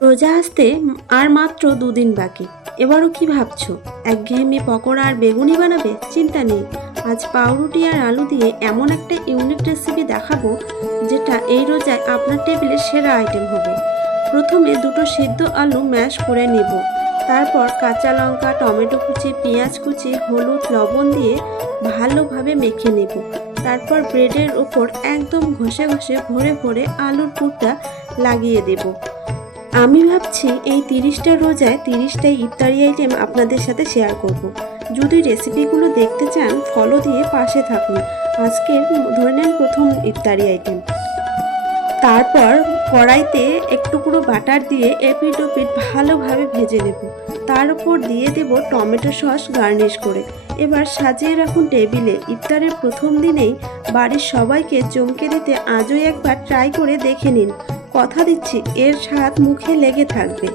রোজা আসতে আর মাত্র দুদিন বাকি। এবারও কি ভাবছো? একঘেয়েমি পকোড়া আর বেগুনি বানাবে? চিন্তা নেই, আজ পাউরুটি আর আলু দিয়ে এমন একটা ইউনিক রেসিপি দেখাবো যেটা এই রোজায় আপনার টেবিলের সেরা আইটেম হবে। প্রথমে দুটো সিদ্ধ আলু ম্যাশ করে নেব। তারপর কাঁচা লঙ্কা, টমেটো কুচি, পেঁয়াজ কুচি, হলুদ, লবণ দিয়ে ভালোভাবে মেখে নেব। তারপর ব্রেডের ওপর একদম ঘষে ঘষে ভরে ভরে আলুর পুরটা লাগিয়ে দেব। আমি ভাবছি এই 30টা রোজায় 30টা ইফতারি আইটেম আপনাদের সাথে শেয়ার করব। যদি রেসিপিগুলো দেখতে চান ফলো দিয়ে পাশে থাকুন। আজকের ধরে নেন প্রথম ইফতারি আইটেম। তারপর কড়াইতে একটু পুরো বাটার দিয়ে এপিট ওপিট ভালোভাবে ভেজে নেব। তার উপর দিয়ে দেব টমেটো সস গার্নিশ করে। এবার সাজিয়ে রাখুন টেবিলে। ইফতারের প্রথম দিনেই বাড়ির সবাইকে চমকে দিতে আজই একবার ট্রাই করে দেখে নিন। কথা দিচ্ছি এর স্বাদ মুখে লেগে থাকবে।